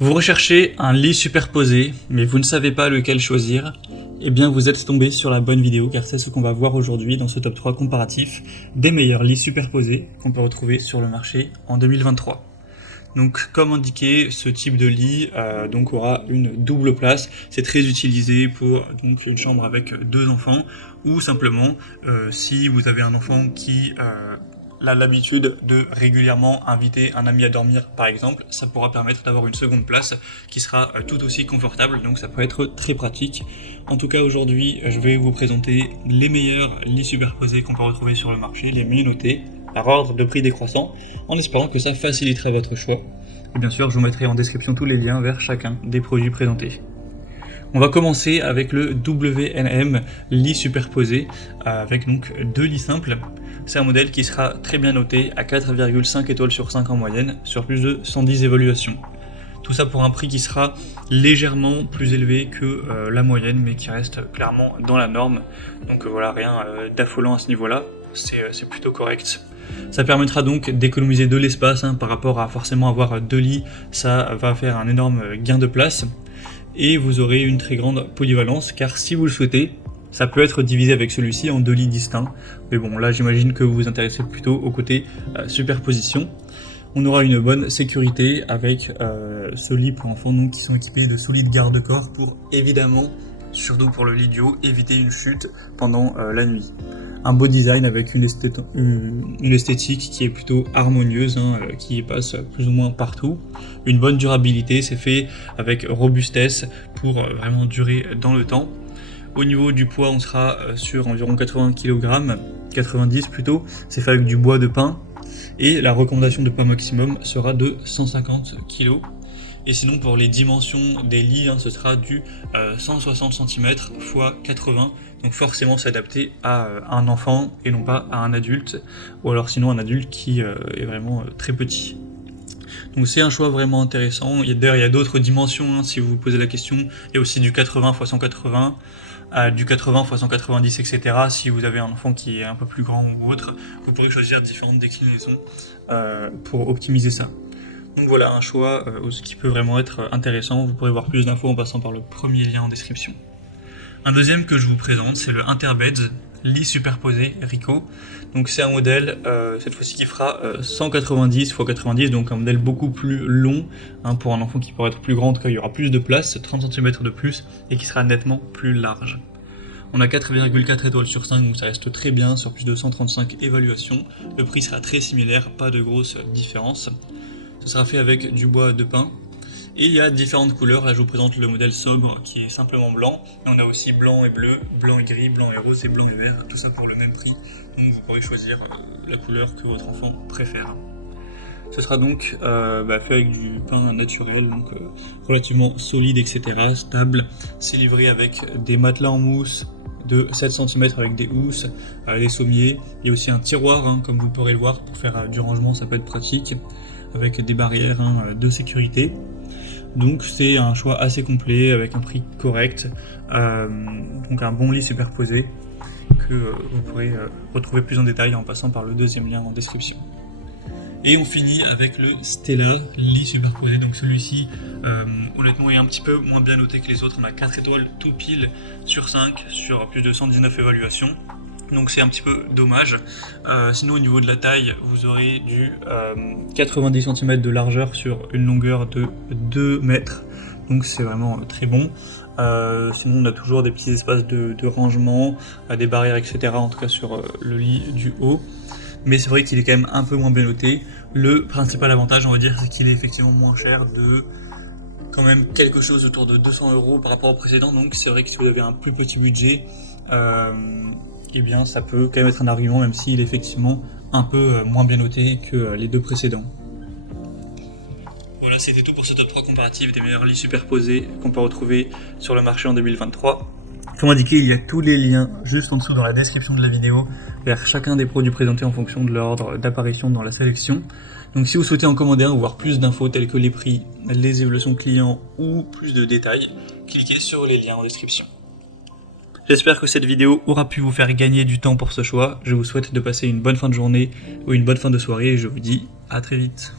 Vous recherchez un lit superposé, mais vous ne savez pas lequel choisir? Eh bien vous êtes tombé sur la bonne vidéo, car c'est ce qu'on va voir aujourd'hui dans ce top 3 comparatif des meilleurs lits superposés qu'on peut retrouver sur le marché en 2023. Donc comme indiqué, ce type de lit aura une double place. C'est très utilisé pour donc une chambre avec deux enfants, ou simplement si vous avez un enfant qui a l'habitude de régulièrement inviter un ami à dormir par exemple, ça pourra permettre d'avoir une seconde place qui sera tout aussi confortable, donc ça peut être très pratique. En tout cas aujourd'hui je vais vous présenter les meilleurs lits superposés qu'on peut retrouver sur le marché, les mieux notés, par ordre de prix décroissant, en espérant que ça facilitera votre choix. Et bien sûr je vous mettrai en description tous les liens vers chacun des produits présentés. On va commencer avec le WNM lit superposé, avec donc deux lits simples. C'est un modèle qui sera très bien noté à 4,5 étoiles sur 5 en moyenne, sur plus de 110 évaluations. Tout ça pour un prix qui sera légèrement plus élevé que la moyenne, mais qui reste clairement dans la norme. Donc voilà, rien d'affolant à ce niveau-là, c'est plutôt correct. Ça permettra donc d'économiser de l'espace par rapport à forcément avoir deux lits, ça va faire un énorme gain de place. Et vous aurez une très grande polyvalence, car si vous le souhaitez, ça peut être divisé avec celui-ci en deux lits distincts. Mais bon, là j'imagine que vous vous intéressez plutôt au côté superposition. On aura une bonne sécurité avec ce lit pour enfants donc, qui sont équipés de solides garde-corps pour évidemment, surtout pour le lit du haut, éviter une chute pendant la nuit. Un beau design avec une esthétique qui est plutôt harmonieuse, qui passe plus ou moins partout. Une bonne durabilité, c'est fait avec robustesse pour vraiment durer dans le temps. Au niveau du poids, on sera sur environ 80 kg, 90 plutôt, c'est fait avec du bois de pin. Et la recommandation de poids maximum sera de 150 kg. Et sinon pour les dimensions des lits, ce sera du 160 cm x 80, donc forcément s'adapter à un enfant et non pas à un adulte, ou alors sinon un adulte qui est vraiment très petit. Donc c'est un choix vraiment intéressant. D'ailleurs il y a d'autres dimensions, si vous vous posez la question, il y a aussi du 80 x 180, du 80 x 190, etc. Si vous avez un enfant qui est un peu plus grand ou autre, vous pourrez choisir différentes déclinaisons pour optimiser ça. Donc voilà un choix qui peut vraiment être intéressant. Vous pourrez voir plus d'infos en passant par le premier lien en description. Un deuxième que je vous présente, c'est le Interbeds lit superposé Rico. Donc c'est un modèle cette fois-ci qui fera 190 x 90, donc un modèle beaucoup plus long pour un enfant qui pourrait être plus grand. En tout cas il y aura plus de place, 30 cm de plus, et qui sera nettement plus large. On a 4,4 étoiles sur 5, donc ça reste très bien sur plus de 135 évaluations. Le prix sera très similaire, pas de grosse différence. Ce sera fait avec du bois de pin. Et il y a différentes couleurs, là je vous présente le modèle sobre qui est simplement blanc. Et on a aussi blanc et bleu, blanc et gris, blanc et rose et blanc et vert, tout ça pour le même prix. Donc vous pourrez choisir la couleur que votre enfant préfère. Ce sera donc fait avec du pain naturel, donc relativement solide, etc., stable. C'est livré avec des matelas en mousse de 7 cm avec des housses, des sommiers. Il y a aussi un tiroir, comme vous pourrez le voir, pour faire du rangement, ça peut être pratique, avec des barrières de sécurité. Donc c'est un choix assez complet, avec un prix correct, donc un bon lit superposé que vous pourrez retrouver plus en détail en passant par le deuxième lien en description. Et on finit avec le Stella lit superposé, donc celui-ci honnêtement est un petit peu moins bien noté que les autres. On a 4 étoiles tout pile sur 5 sur plus de 119 évaluations, donc c'est un petit peu dommage. Sinon au niveau de la taille, vous aurez du 90 cm de largeur sur une longueur de 2 mètres, donc c'est vraiment très bon. Sinon on a toujours des petits espaces de rangement, des barrières, etc., en tout cas sur le lit du haut. Mais c'est vrai qu'il est quand même un peu moins bien noté. Le principal avantage, on va dire, c'est qu'il est effectivement moins cher, de quand même quelque chose autour de 200 € par rapport au précédent. Donc c'est vrai que si vous avez un plus petit budget, eh bien ça peut quand même être un argument, même s'il est effectivement un peu moins bien noté que les deux précédents. Voilà, c'était tout pour ce top 3 comparatif des meilleurs lits superposés qu'on peut retrouver sur le marché en 2023. Comme indiqué, il y a tous les liens juste en dessous dans la description de la vidéo vers chacun des produits présentés en fonction de l'ordre d'apparition dans la sélection. Donc si vous souhaitez en commander un ou voir plus d'infos telles que les prix, les évaluations clients ou plus de détails, cliquez sur les liens en description. J'espère que cette vidéo aura pu vous faire gagner du temps pour ce choix. Je vous souhaite de passer une bonne fin de journée ou une bonne fin de soirée et je vous dis à très vite.